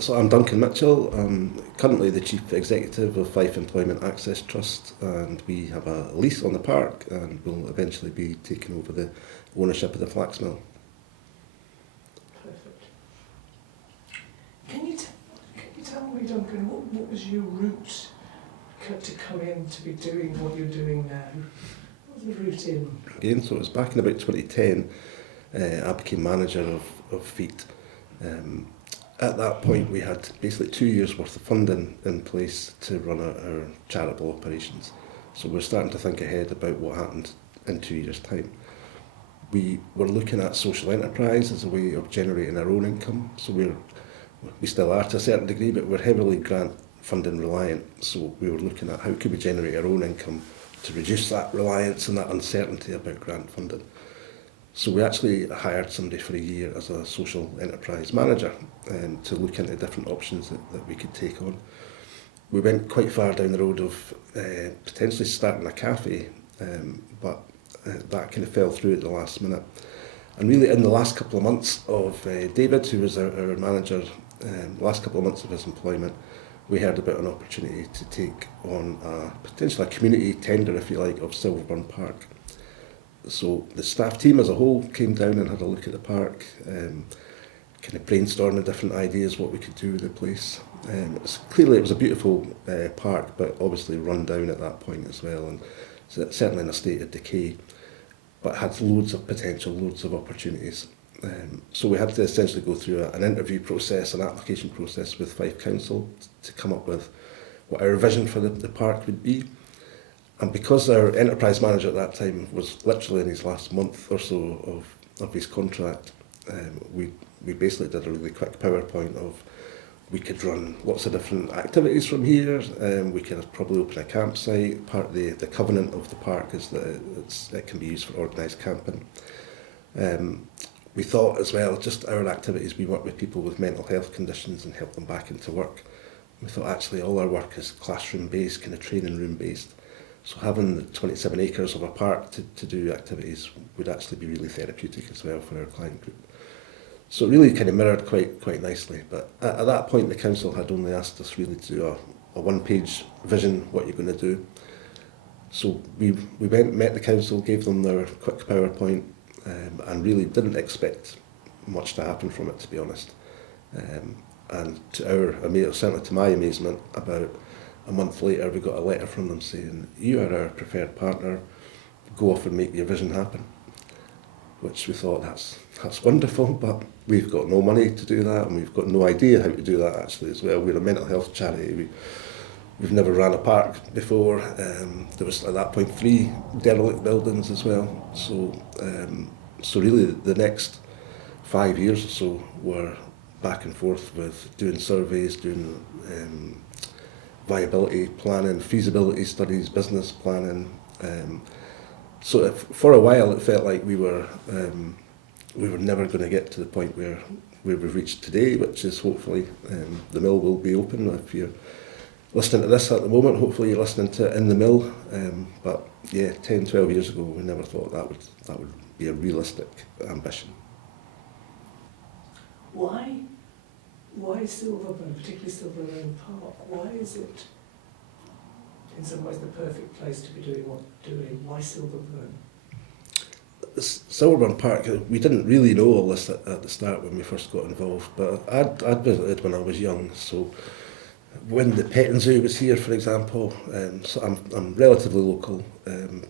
So I'm Duncan Mitchell. I'm currently the Chief Executive of Fife Employment Access Trust, and we have a lease on the park and will eventually be taking over the ownership of the flax mill. Perfect. Can you tell me, Duncan, what was your route to come in to be doing what you're doing now? What was the route in? Again, so it was back in about 2010, I became manager of Feet. At that point, we had basically 2 years' worth of funding in place to run our charitable operations. So we're starting to think ahead about what happened in 2 years' time. We were looking at social enterprise as a way of generating our own income. So we still are to a certain degree, but we're heavily grant funding reliant. So we were looking at how could we generate our own income to reduce that reliance and that uncertainty about grant funding. So we actually hired somebody for a year as a social enterprise manager to look into different options that we could take on. We went quite far down the road of potentially starting a cafe, but that kind of fell through at the last minute. And really in the last couple of months of David, who was our manager, the last couple of months of his employment, we heard about an opportunity to take on potentially a community tender, if you like, of Silverburn Park. So the staff team as a whole came down and had a look at the park, kind of brainstorming different ideas what we could do with the place. Clearly it was a beautiful park, but obviously run down at that point as well, and certainly in a state of decay, but had loads of potential, loads of opportunities. So we had to essentially go through an interview process, an application process with Fife Council to come up with what our vision for the park would be. And because our enterprise manager at that time was literally in his last month or so of his contract, we basically did a really quick PowerPoint of we could run lots of different activities from here. We could probably open a campsite. Part of the covenant of the park is that it can be used for organised camping. We thought as well, just our activities, we work with people with mental health conditions and help them back into work. We thought actually all our work is classroom based, kind of training room based. So having 27 acres of a park to do activities would actually be really therapeutic as well for our client group. So it really kind of mirrored quite nicely. But at that point, the council had only asked us really to do a one-page vision, what you're going to do. So we went, met the council, gave them their quick PowerPoint, and really didn't expect much to happen from it, to be honest. And certainly to my amazement, about a month later, we got a letter from them saying, "You are our preferred partner, go off and make your vision happen." Which we thought, that's wonderful, but we've got no money to do that, and we've got no idea how to do that actually as well. We're a mental health charity. We've never ran a park before. There was at that point 3 derelict buildings as well. So really the next 5 years or so were back and forth with doing surveys, doing viability planning, feasibility studies, business planning. So for a while it felt like we were never going to get to the point where we've reached today, which is hopefully the mill will be open. If you're listening to this at the moment, hopefully you're listening to it in the mill. But yeah, 10, 12 years ago, we never thought that would be a realistic ambition. Why Silverburn, particularly Silverburn Park? Why is it in some ways the perfect place to be doing what you're doing? Why Silverburn? Silverburn Park, we didn't really know all this at the start when we first got involved, but I'd visited when I was young. So when the petting zoo was here, for example, so I'm relatively local,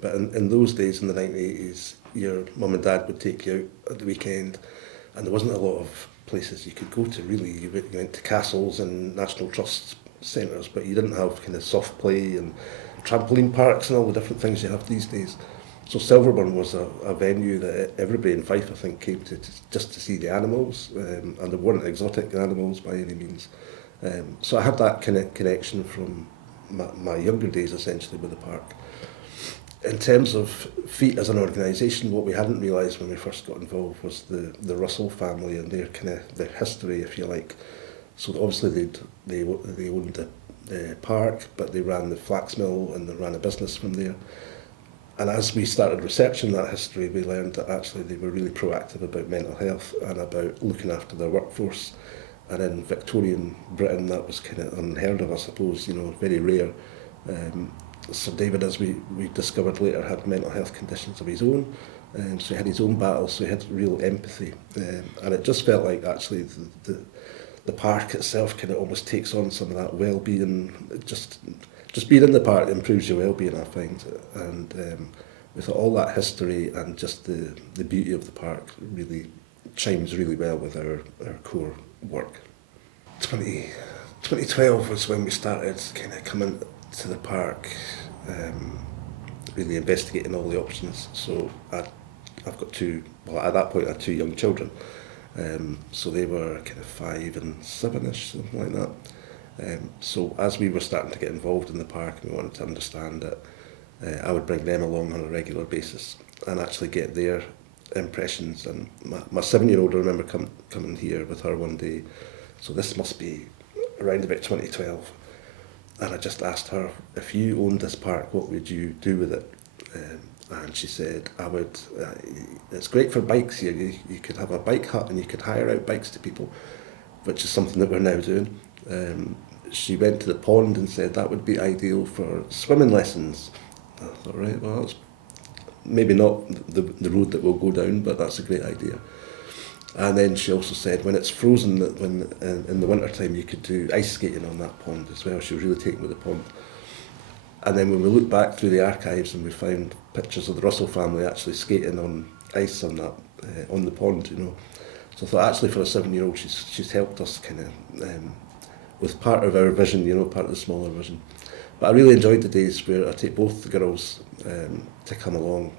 but in those days in the 1980s, your mum and dad would take you out at the weekend, and there wasn't a lot of places you could go to really. You went to castles and National Trust centres, but you didn't have kind of soft play and trampoline parks and all the different things you have these days. So Silverburn was a venue that everybody in Fife, I think, came to just to see the animals, and they weren't exotic animals by any means. So I had that kind of connection from my younger days, essentially, with the park. In terms of Feet as an organisation, what we hadn't realised when we first got involved was the Russell family and their kind of their history, if you like. So obviously they owned the park, but they ran the flax mill and they ran a business from there. And as we started researching that history, we learned that actually they were really proactive about mental health and about looking after their workforce. and in Victorian Britain that was kind of unheard of, I suppose, you know, very rare. Sir David, as we discovered later, had mental health conditions of his own, so he had his own battles, so he had real empathy, and it just felt like actually the park itself kind of almost takes on some of that well-being. Just being in the park improves your well-being, I find, and with all that history and just the beauty of the park really chimes really well with our core work. 2012 was when we started kind of coming to the park, really investigating all the options. So I've got at that point I had two young children, so they were kind of 5 and 7ish, something like that. So as we were starting to get involved in the park and we wanted to understand it, I would bring them along on a regular basis and actually get their impressions. And my 7-year-old, I remember coming here with her one day, so this must be around about 2012, and I just asked her, if you owned this park, what would you do with it? And she said, I would, it's great for bikes here, you could have a bike hut and you could hire out bikes to people, which is something that we're now doing. She went to the pond and said that would be ideal for swimming lessons. I thought, right, well, that's maybe not the road that we'll go down, but that's a great idea. And then she also said when it's frozen, that when in the winter time you could do ice skating on that pond as well. She was really taken with the pond. And then when we looked back through the archives and we found pictures of the Russell family actually skating on ice on that on the pond, you know. So I thought actually for a 7-year-old she's helped us kind of with part of our vision, you know, part of the smaller vision. But I really enjoyed the days where I take both the girls to come along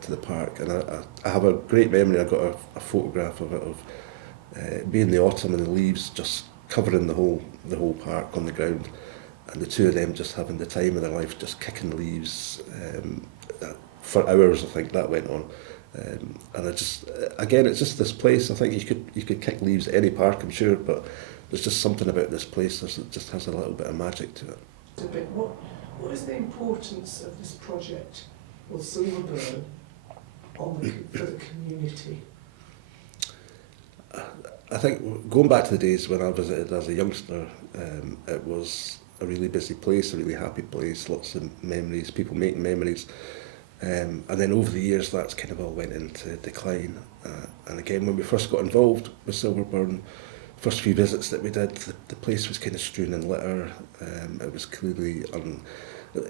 to the park, and I have a great memory. I got a photograph of it, of being the autumn and the leaves just covering the whole park on the ground, and the two of them just having the time of their life, just kicking leaves for hours. I think that went on, and I just again, it's just this place. I think you could kick leaves at any park, I'm sure, but there's just something about this place that just has a little bit of magic to it. What is the importance of this project, or Silverburn, for the community? I think going back to the days when I visited as a youngster, it was a really busy place, a really happy place, lots of memories, people making memories. And then over the years that's kind of all went into decline. And again, when we first got involved with Silverburn, first few visits that we did, the place was kind of strewn in litter. It was clearly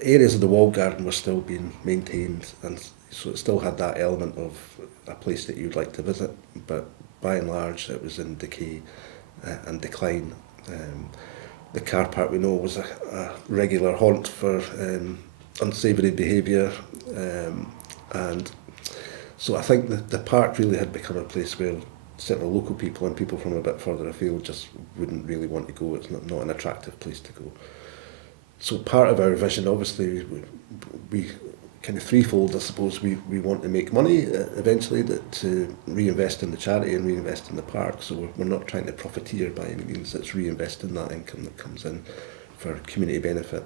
areas of the wall garden were still being maintained, and so it still had that element of a place that you'd like to visit, but by and large it was in decay and decline. The car park, we know, was a regular haunt for unsavoury behaviour, and so I think the park really had become a place where certainly local people and people from a bit further afield just wouldn't really want to go. It's not an attractive place to go. So part of our vision, obviously, we kind of threefold, I suppose. We want to make money eventually, to reinvest in the charity and reinvest in the park. So we're not trying to profiteer by any means. It's reinvesting that income that comes in for community benefit.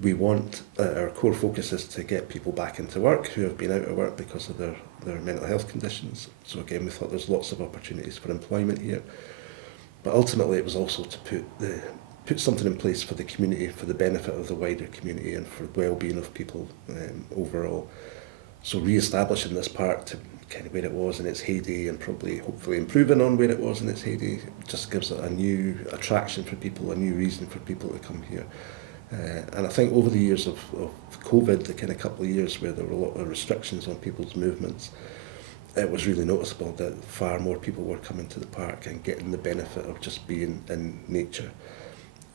We want, our core focus is to get people back into work who have been out of work because of their mental health conditions. So again, we thought there's lots of opportunities for employment here. But ultimately it was also to put something in place for the community, for the benefit of the wider community and for the well-being of people overall. So re-establishing this park to kind of where it was in its heyday, and probably hopefully improving on where it was in its heyday, just gives it a new attraction for people, a new reason for people to come here. And I think over the years of COVID, the kind of couple of years where there were a lot of restrictions on people's movements, it was really noticeable that far more people were coming to the park and getting the benefit of just being in nature.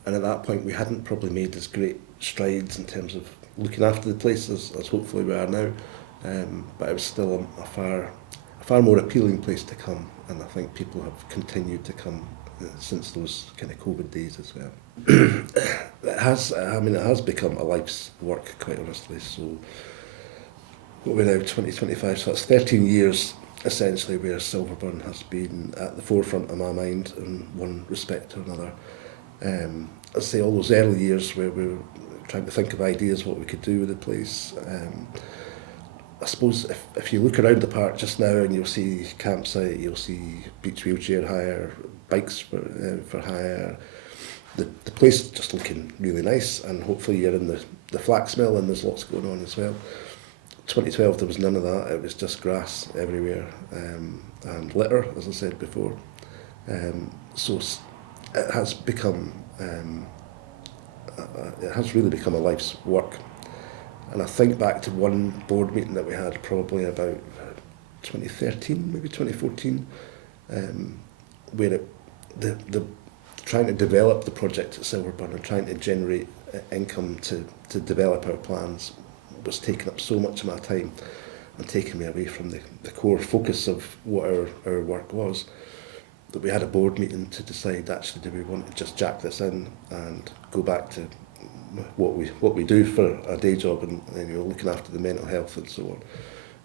And at that point we hadn't probably made as great strides in terms of looking after the place as hopefully we are now, but it was still a far more appealing place to come, and I think people have continued to come since those kind of COVID days as well. It has become a life's work, quite honestly. So what we're now 2025, so it's 13 years essentially where Silverburn has been at the forefront of my mind in one respect or another. I'd say all those early years where we were trying to think of ideas what we could do with the place. I suppose if you look around the park just now and you'll see campsite, you'll see beach wheelchair hire, bikes for hire. The place is just looking really nice, and hopefully you're in the flax mill and there's lots going on as well. 2012 there was none of that, it was just grass everywhere, and litter, as I said before. So it has become, it has really become a life's work. And I think back to one board meeting that we had probably about 2013, maybe 2014, where the trying to develop the project at Silverburn and trying to generate income to develop our plans was taking up so much of my time and taking me away from the core focus of what our work was, that we had a board meeting to decide, actually, do we want to just jack this in and go back to what we do for a day job, and looking after the mental health and so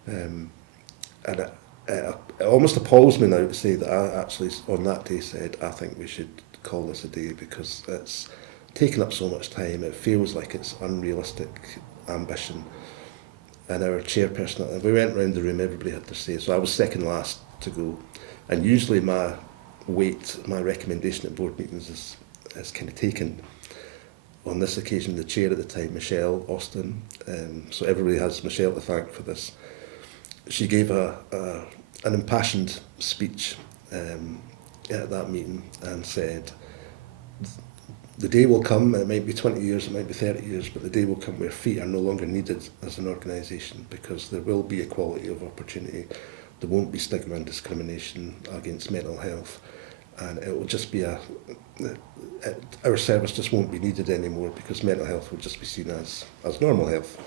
on. And it almost appalls me now to say that I actually on that day said, I think we should call this a day, because it's taken up so much time. It feels like it's unrealistic ambition. And our chairperson, we went around the room, everybody had to say, so I was second last to go. And usually my recommendation at board meetings is kind of taken. On this occasion, the chair at the time, Michelle Austin, so everybody has Michelle to thank for this. She gave an impassioned speech at that meeting and said, the day will come, it might be 20 years, it might be 30 years, but the day will come where feet are no longer needed as an organisation, because there will be equality of opportunity, there won't be stigma and discrimination against mental health, and it will just be our service just won't be needed anymore, because mental health will just be seen as normal health.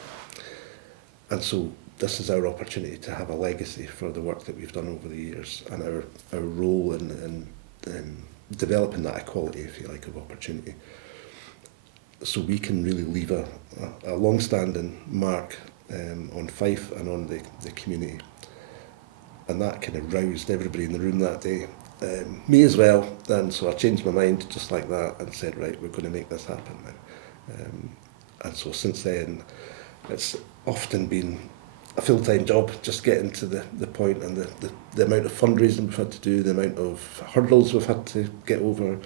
And so this is our opportunity to have a legacy for the work that we've done over the years, and our role in developing that equality, if you like, of opportunity. So we can really leave a long-standing mark on Fife and on the community. And that kind of roused everybody in the room that day. Me as well, and so I changed my mind just like that and said, right, we're going to make this happen now. And so since then, it's often been a full-time job, just getting to the point, and the amount of fundraising we've had to do, the amount of hurdles we've had to get over.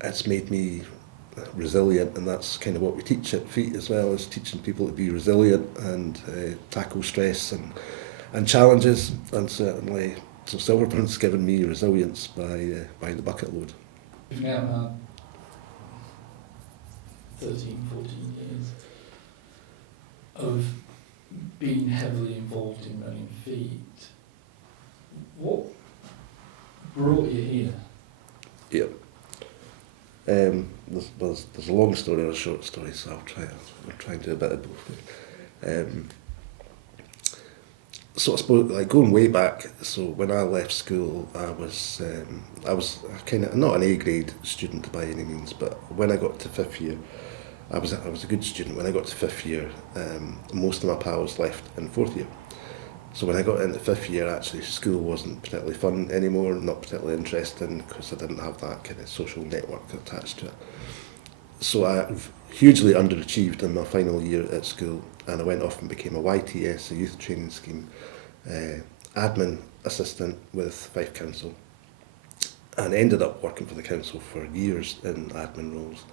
It's made me resilient, and that's kind of what we teach at FEAT as well, is teaching people to be resilient and tackle stress and challenges, and certainly so Silverburn's given me resilience by the bucket load. We've now had 13, 14 years of being heavily involved in running FEAT. What brought you here? Yeah. There's a long story or a short story, so I'll try and do a bit of both. So I suppose, like, going way back, so when I left school, I was kind of not an A grade student by any means, but when I got to fifth year, I was a good student. When I got to fifth year, most of my pals left in fourth year. So when I got into fifth year, actually school wasn't particularly fun anymore, not particularly interesting, because I didn't have that kind of social network attached to it. So I hugely underachieved in my final year at school, and I went off and became a YTS, a youth training scheme, admin assistant with Fife Council, and ended up working for the council for years in admin roles,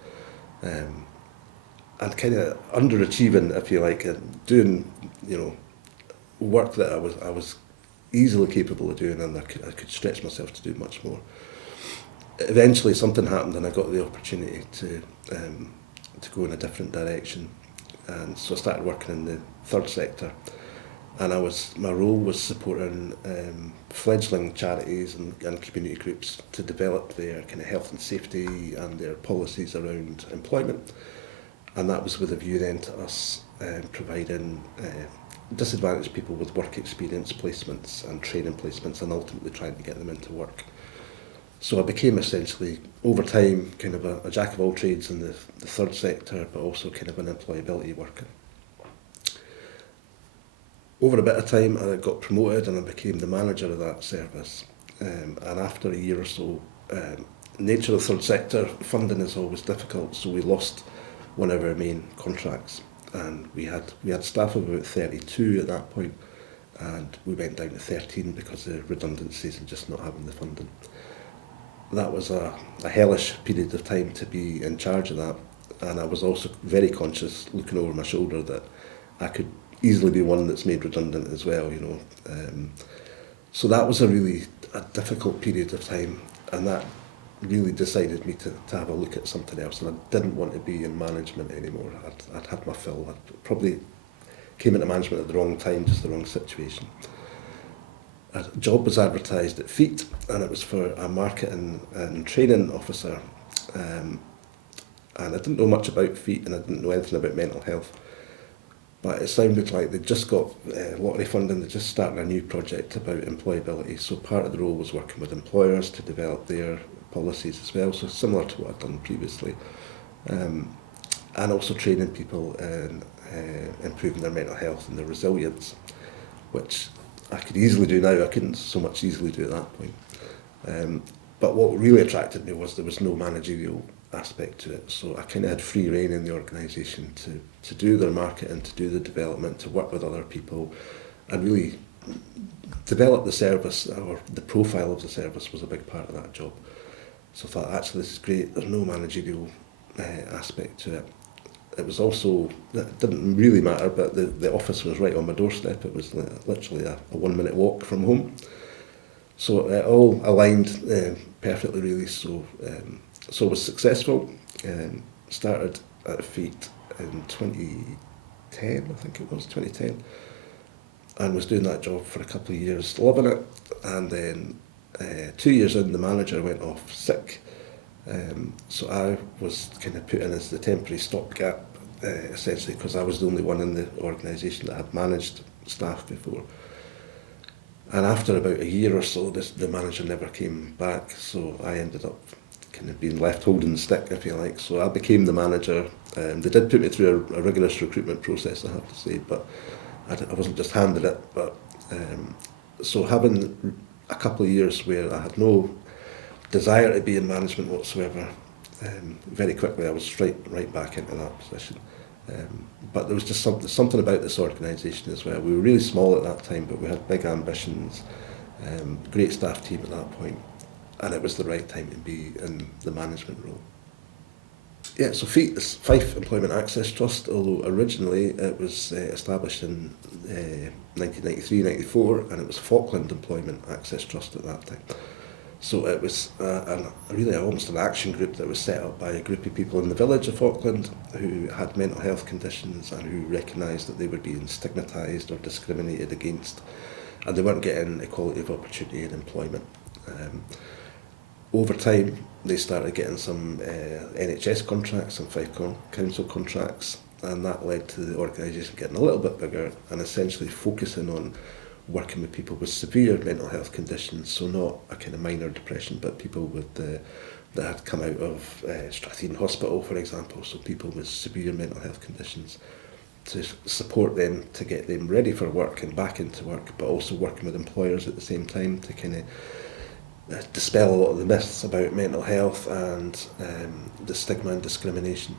and kind of underachieving, if you like, and doing, work that I was easily capable of doing, and I could stretch myself to do much more. Eventually something happened and I got the opportunity to go in a different direction, and so I started working in the third sector, and my role was supporting fledgling charities and community groups to develop their kind of health and safety and their policies around employment, and that was with a view then to us providing disadvantaged people with work experience placements and training placements, and ultimately trying to get them into work. So I became essentially, over time, kind of a jack of all trades in the third sector, but also kind of an employability worker. Over a bit of time, I got promoted and I became the manager of that service. And after a year or so, nature of the third sector, funding is always difficult, so we lost one of our main contracts. and we had staff of about 32 at that point, and we went down to 13 because of redundancies and just not having the funding. That was a hellish period of time to be in charge of that, and I was also very conscious, looking over my shoulder, that I could easily be one that's made redundant as well, you know. So that was a really difficult period of time, and that really decided me to have a look at something else, and I didn't want to be in management anymore. I'd had my fill. I'd probably came into management at the wrong time, just the wrong situation. A job was advertised at Feet, and it was for a marketing and training officer. And I didn't know much about Feet, and I didn't know anything about mental health. But it sounded like they'd just got lottery funding, they just started a new project about employability. So part of the role was working with employers to develop their policies as well, so similar to what I'd done previously. And also training people in improving their mental health and their resilience, which I could easily do now. I couldn't so much easily do at that point. But what really attracted me was there was no managerial aspect to it. So I kind of had free rein in the organisation to do their marketing, to do the development, to work with other people, and really develop the service, or the profile of the service was a big part of that job. So I thought, actually, this is great. There's no managerial aspect to it. It was also, it didn't really matter, but the office was right on my doorstep. It was literally a 1 minute walk from home. So it all aligned perfectly, really. So I was successful. Started at Feet in 2010, I think it was, 2010. And was doing that job for a couple of years, loving it. And then 2 years in, the manager went off sick. So I was kind of put in as the temporary stopgap, essentially, because I was the only one in the organisation that had managed staff before. And after about a year or so, the manager never came back, so I ended up kind of being left holding the stick, if you like. So I became the manager. They did put me through a rigorous recruitment process, I have to say, but I wasn't just handed it. But so having a couple of years where I had no desire to be in management whatsoever, very quickly I was right back into that position. But there was just something about this organisation as well. We were really small at that time, but we had big ambitions, great staff team at that point, and it was the right time to be in the management role. Yeah, so Feet is Fife Employment Access Trust, although originally it was established in 1993-94, and it was Falkland Employment Access Trust at that time. So it was really almost an action group that was set up by a group of people in the village of Falkland who had mental health conditions and who recognised that they were being stigmatised or discriminated against, and they weren't getting equality of opportunity in employment. Over time, they started getting some NHS contracts, some Fife Council contracts, and that led to the organisation getting a little bit bigger and essentially focusing on working with people with severe mental health conditions, so not a kind of minor depression, but people with that had come out of Stratheen Hospital, for example, so people with severe mental health conditions, to support them to get them ready for work and back into work, but also working with employers at the same time to kind of dispel a lot of the myths about mental health and the stigma and discrimination.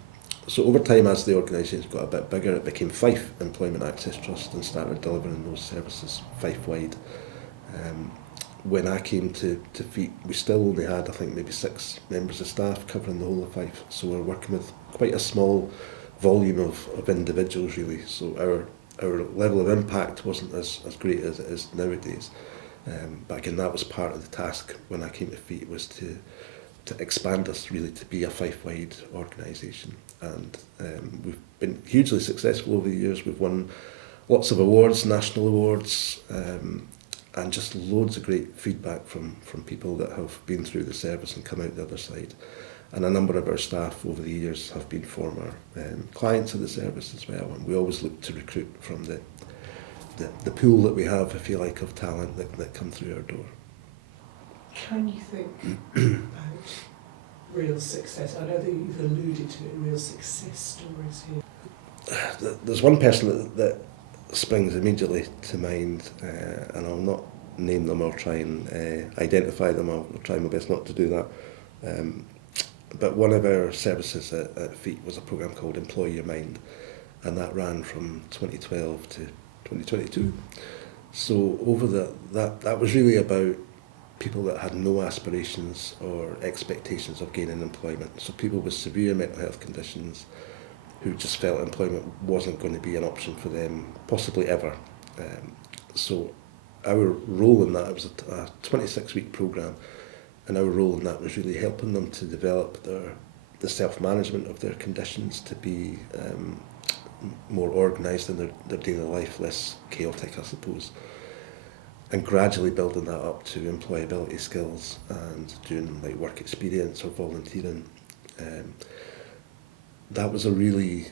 So over time, as the organisation got a bit bigger, it became Fife Employment Access Trust and started delivering those services Fife-wide. When I came to Feet, we still only had, I think, maybe 6 members of staff covering the whole of Fife. So we're working with quite a small volume of individuals, really. So our level of impact wasn't as great as it is nowadays. But again, that was part of the task when I came to Feet, was to expand us really to be a Fife-wide organisation. And we've been hugely successful over the years. We've won lots of awards, national awards, and just loads of great feedback from people that have been through the service and come out the other side. And a number of our staff over the years have been former clients of the service as well. And we always look to recruit from the pool that we have, if you like, of talent that come through our door. Can you think about real success? I know that you've alluded to it, real success stories here. There's one person that springs immediately to mind, and I'll not name them or try and identify them. I'll try my best not to do that. But one of our services at Feet was a programme called Employ Your Mind, and that ran from 2012 to 2022. So over that was really about people that had no aspirations or expectations of gaining employment. So people with severe mental health conditions who just felt employment wasn't going to be an option for them, possibly ever. So our role in that, it was a 26-week programme, and our role in that was really helping them to develop the self-management of their conditions to be more organised in their daily life, less chaotic, I suppose, and gradually building that up to employability skills and doing like work experience or volunteering. That was a really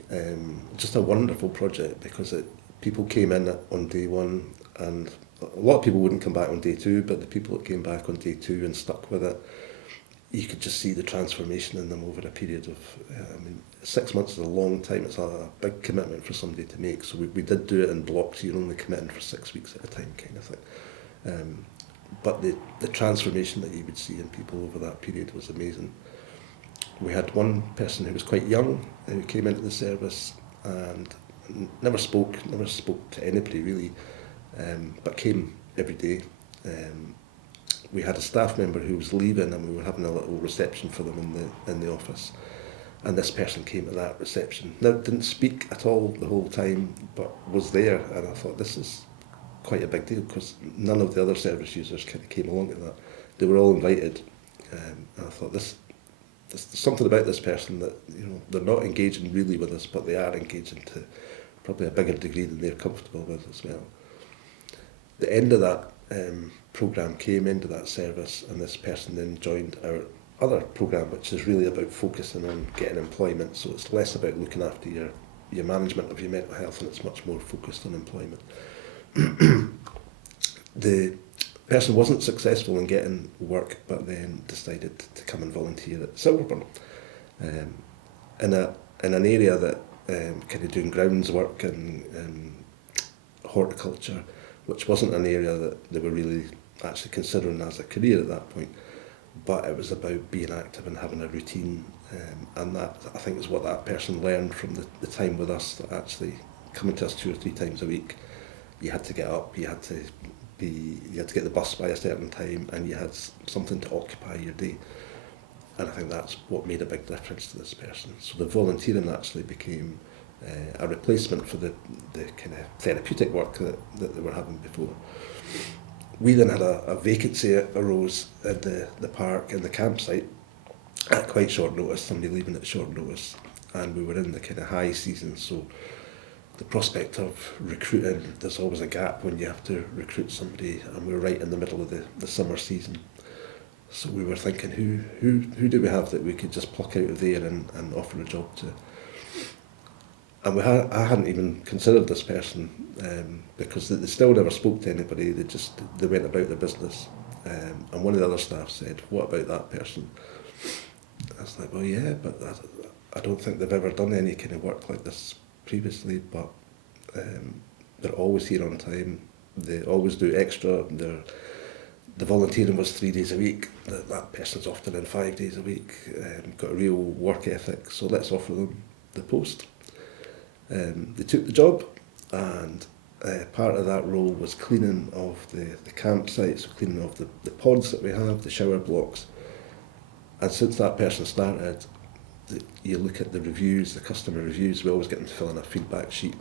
just a wonderful project, because people came in on day one, and a lot of people wouldn't come back on day two, but the people that came back on day two and stuck with it, you could just see the transformation in them over a period of, 6 months is a long time. It's a big commitment for somebody to make. So we did do it in blocks. You're only committing for 6 weeks at a time, kind of thing. But the transformation that you would see in people over that period was amazing. We had one person who was quite young who came into the service and never spoke to anybody really, but came every day. We had a staff member who was leaving, and we were having a little reception for them in the office. And this person came to that reception. Now, didn't speak at all the whole time, but was there. And I thought, this is quite a big deal, because none of the other service users kind of came along to that. They were all invited. And I thought, there's something about this person that, they're not engaging really with us, but they are engaging to probably a bigger degree than they're comfortable with as well. The end of that programme came into that service, and this person then joined our other programme, which is really about focusing on getting employment. So it's less about looking after your management of your mental health, and it's much more focused on employment. The person wasn't successful in getting work, but then decided to come and volunteer at Silverburn, in an area that kind of doing grounds work and horticulture, which wasn't an area that they were really actually considering as a career at that point. But it was about being active and having a routine, and that, I think, is what that person learned from the time with us, that actually coming to us 2 or 3 times a week, you had to get up, you had to get the bus by a certain time, and you had something to occupy your day. And I think that's what made a big difference to this person. So the volunteering actually became a replacement for the kind of therapeutic work that they were having before. We then had a vacancy arose in the park, in the campsite, at quite short notice, somebody leaving at short notice, and we were in the kind of high season, so the prospect of recruiting, there's always a gap when you have to recruit somebody, and we were right in the middle of the summer season. So we were thinking, who do we have that we could just pluck out of there and offer a job to? And I hadn't even considered this person, because they still never spoke to anybody. They went about their business. And one of the other staff said, "What about that person?" I was like, "Well, yeah, but I don't think they've ever done any kind of work like this previously. But they're always here on time. They always do extra. The volunteering was 3 days a week. That person's often in 5 days a week. Got a real work ethic. So let's offer them the post." They took the job, and part of that role was cleaning of the campsite, so cleaning of the pods that we have, the shower blocks. And since that person started, you look at the reviews, the customer reviews, we always get them to fill in a feedback sheet,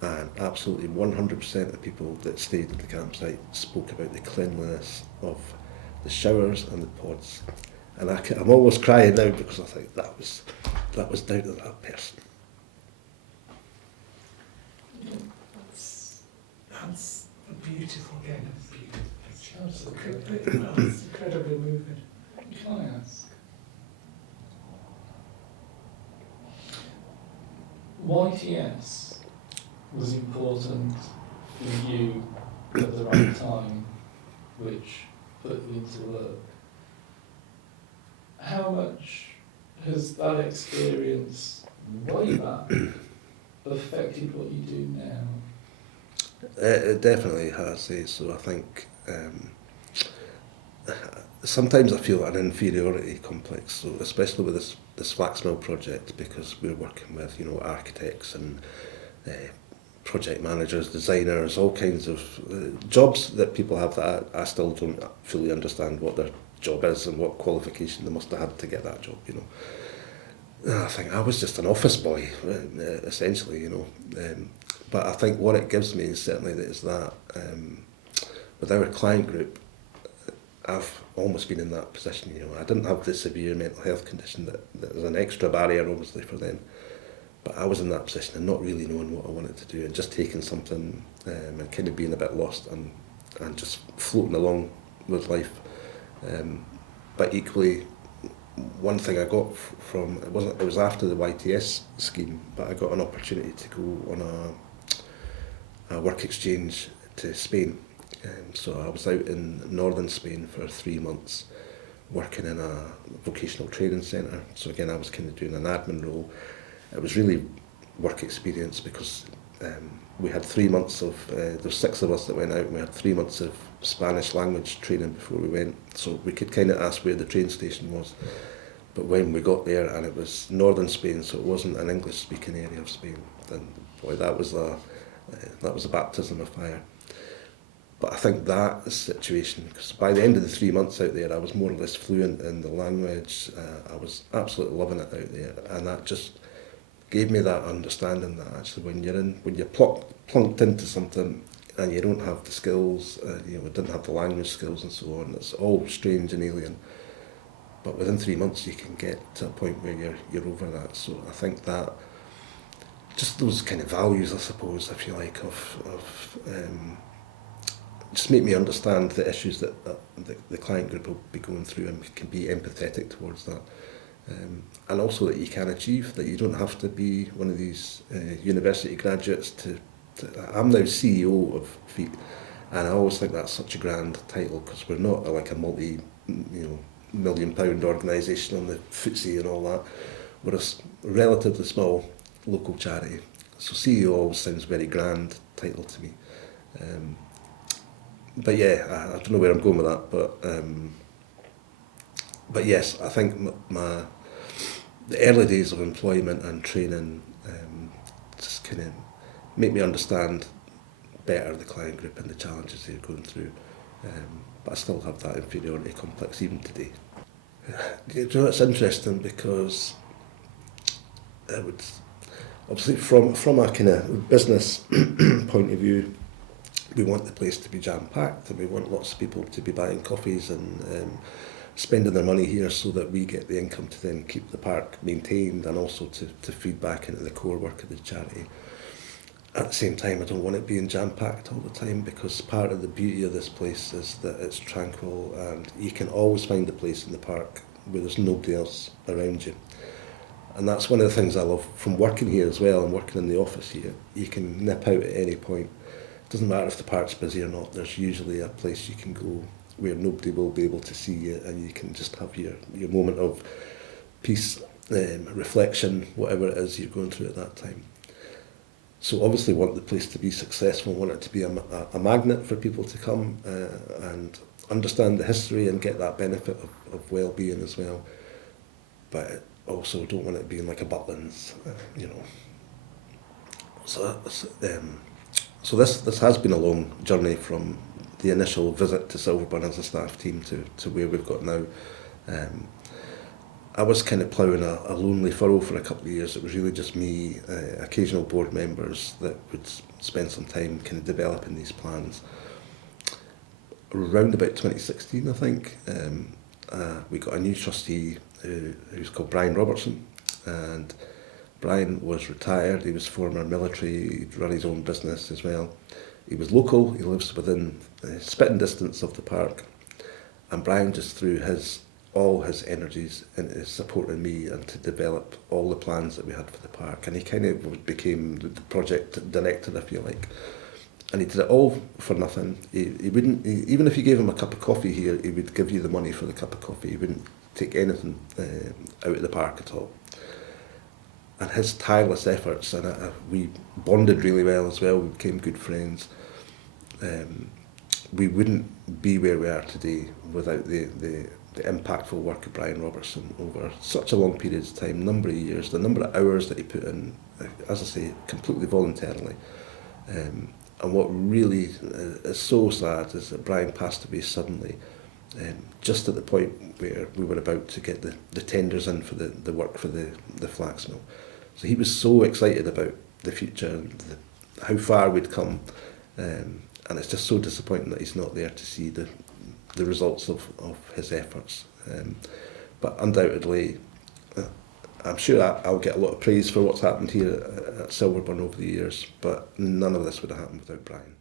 and absolutely 100% of people that stayed at the campsite spoke about the cleanliness of the showers and the pods. And I'm almost crying now, because I think that was down to that person. That's a beautiful game. It's Absolutely. incredibly moving. Can I ask, YTS was important for you at the right time, which put you into work. How much has that experience, way back, affected what you do now? It definitely has. So I think sometimes I feel an inferiority complex, so especially with this flax mill project, because we're working with, you know, architects and project managers, designers, all kinds of jobs that people have that I still don't fully understand what their job is and what qualification they must have had to get that job, you know. And I think I was just an office boy, essentially, you know. But I think what it gives me is certainly that is that with our client group, I've almost been in that position, you know. I didn't have the severe mental health condition that was an extra barrier, obviously, for them. But I was in that position and not really knowing what I wanted to do and just taking something and kind of being a bit lost and just floating along with life. But equally, one thing I got from, it was after the YTS scheme, but I got an opportunity to go on a work exchange to Spain. So I was out in northern Spain for 3 months working in a vocational training centre. So again, I was kind of doing an admin role. It was really work experience because we had 3 months of, there were 6 of us that went out, and we had 3 months of Spanish language training before we went. So we could kind of ask where the train station was. But when we got there, and it was northern Spain, so it wasn't an English speaking area of Spain, then boy, that was a baptism of fire. But I think that situation, because by the end of the 3 months out there, I was more or less fluent in the language. I was absolutely loving it out there, and that just gave me that understanding that actually when you're plunked into something and you don't have the skills, you know, didn't have the language skills and so on, it's all strange and alien. But within 3 months, you can get to a point where you're over that. So I think that just those kind of values, I suppose, if you like, of just make me understand the issues that the client group will be going through and can be empathetic towards that. And also that you can achieve, that you don't have to be one of these university graduates to I'm now CEO of FEET, and I always think that's such a grand title because we're not like a multi-million-pound organisation on the FTSE and all that. We're a relatively small local charity, so CEO always sounds a very grand title to me. But yeah, I don't know where I'm going with that, but yes, I think the early days of employment and training just kind of make me understand better the client group and the challenges they're going through. But I still have that inferiority complex even today. You know, it's interesting because it would, obviously from a kind of business point of view, we want the place to be jam-packed and we want lots of people to be buying coffees and spending their money here so that we get the income to then keep the park maintained and also to feed back into the core work of the charity. At the same time, I don't want it being jam-packed all the time because part of the beauty of this place is that it's tranquil and you can always find a place in the park where there's nobody else around you. And that's one of the things I love from working here as well and working in the office here. You can nip out at any point. It doesn't matter if the park's busy or not, there's usually a place you can go where nobody will be able to see you and you can just have your moment of peace, reflection, whatever it is you're going through at that time. So obviously want the place to be successful, want it to be a magnet for people to come and understand the history and get that benefit of well-being as well. But also don't want it being like a Butlins, you know. So this has been a long journey from the initial visit to Silverburn as a staff team to where we've got now. I was kind of ploughing a lonely furrow for a couple of years. It was really just me, occasional board members that would spend some time kind of developing these plans. Around about 2016, I think, we got a new trustee who's called Brian Robertson, and Brian was retired. He was former military, he'd run his own business as well. He was local, he lives within spitting distance of the park, and Brian just threw all his energies into supporting me and to develop all the plans that we had for the park, and he kind of became the project director, if you like, and he did it all for nothing. He wouldn't, even if you gave him a cup of coffee here, he would give you the money for the cup of coffee. He wouldn't take anything out of the park at all. And his tireless efforts, and we bonded really well as well, we became good friends. we wouldn't be where we are today without the impactful work of Brian Robertson over such a long period of time, number of years, the number of hours that he put in, as I say, completely voluntarily. And what really is so sad is that Brian passed away suddenly, just at the point where we were about to get the tenders in for the work for the flax mill. So he was so excited about the future and how far we'd come, and it's just so disappointing that he's not there to see the results of his efforts. But undoubtedly, I'm sure I'll get a lot of praise for what's happened here at Silverburn over the years, but none of this would have happened without Brian.